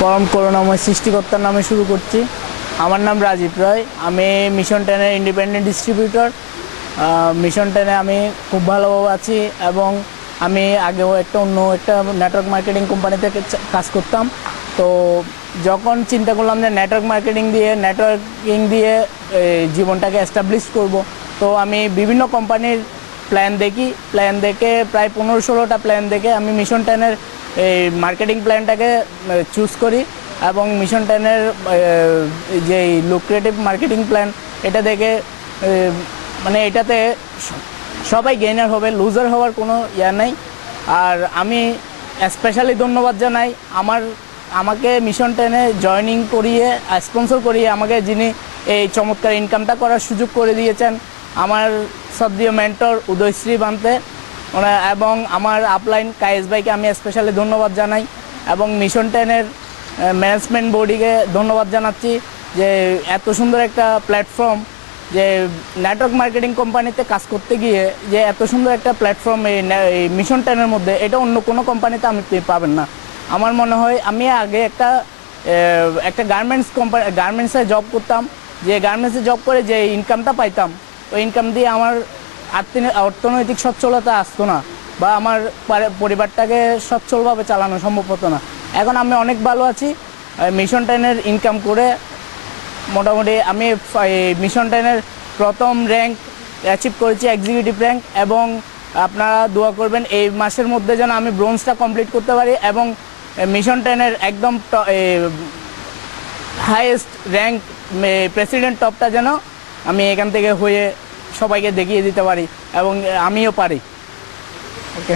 পরম করুণাময় সৃষ্টিকর্তার নামে শুরু করছি। আমার নাম রাজীব রায়, আমি মিশন 10-এর ইন্ডিপেন্ডেন্ট ডিস্ট্রিবিউটর। মিশন 10-এ আমি খুব ভালোভাবে আছি এবং আমি আগেও অন্য একটা নেটওয়ার্ক মার্কেটিং কোম্পানিতে কাজ করতাম। তো যখন চিন্তা করলাম যে নেটওয়ার্কিং দিয়ে জীবনটাকে এস্টাবলিশ করব, তো আমি বিভিন্ন কোম্পানির প্ল্যান দেখে প্রায় 15-16টা প্ল্যান দেখে আমি মিশন 10-এর এই মার্কেটিং প্ল্যানটাকে চুজ করি এবং মিশন 10-এর যে লুক্রেটিভ মার্কেটিং প্ল্যান এটা দেখে মানে এটাতে সবাই গেইনার হবে, লুজার হওয়ার কোনো নেই। আর আমি স্পেশালি ধন্যবাদ জানাই আমাকে মিশন 10-এ জয়েনিং করিয়ে স্পন্সর করিয়ে আমাকে যিনি এই চমৎকার ইনকামটা করার সুযোগ করে দিয়েছেন, আমার শ্রদ্ধেয় মেন্টর উদয়শ্রী বান্তে এবং আমার আপলাইন কায়েস ভাইকে আমি স্পেশালি ধন্যবাদ জানাই এবং মিশন 10-এর ম্যানেজমেন্ট বডিকে ধন্যবাদ জানাচ্ছি যে এত সুন্দর একটা প্ল্যাটফর্ম, যে নেটওয়ার্ক মার্কেটিং কোম্পানিতে কাজ করতে গিয়ে যে এত সুন্দর একটা প্ল্যাটফর্ম এই মিশন 10-এর মধ্যে, এটা অন্য কোনো কোম্পানিতে আমি পাবেন না। আমার মনে হয় আমি আগে একটা গার্মেন্টসে জব করতাম, যে গার্মেন্টসে জব করে যে ইনকামটা পাইতাম, ওই ইনকাম দিয়ে আমার অর্থনৈতিক সচ্ছলতা আসতো না বা আমার পরিবারটাকে সচ্ছলভাবে চালানো সম্ভব হতো না। এখন আমি অনেক ভালো আছি মিশন 10-এর ইনকাম করে। মোটামুটি আমি মিশন 10-এর প্রথম র্যাঙ্ক অ্যাচিভ করেছি, এক্সিকিউটিভ র্যাঙ্ক, এবং আপনারা দোয়া করবেন এই মাসের মধ্যে যেন আমি ব্রোঞ্জটা কমপ্লিট করতে পারি এবং মিশন 10-এর একদম হাইয়েস্ট র্যাঙ্ক প্রেসিডেন্ট টপটা যেন আমি এখান থেকে হয়ে সবাইকে দেখিয়ে দিতে পারি এবং আমিও পারি।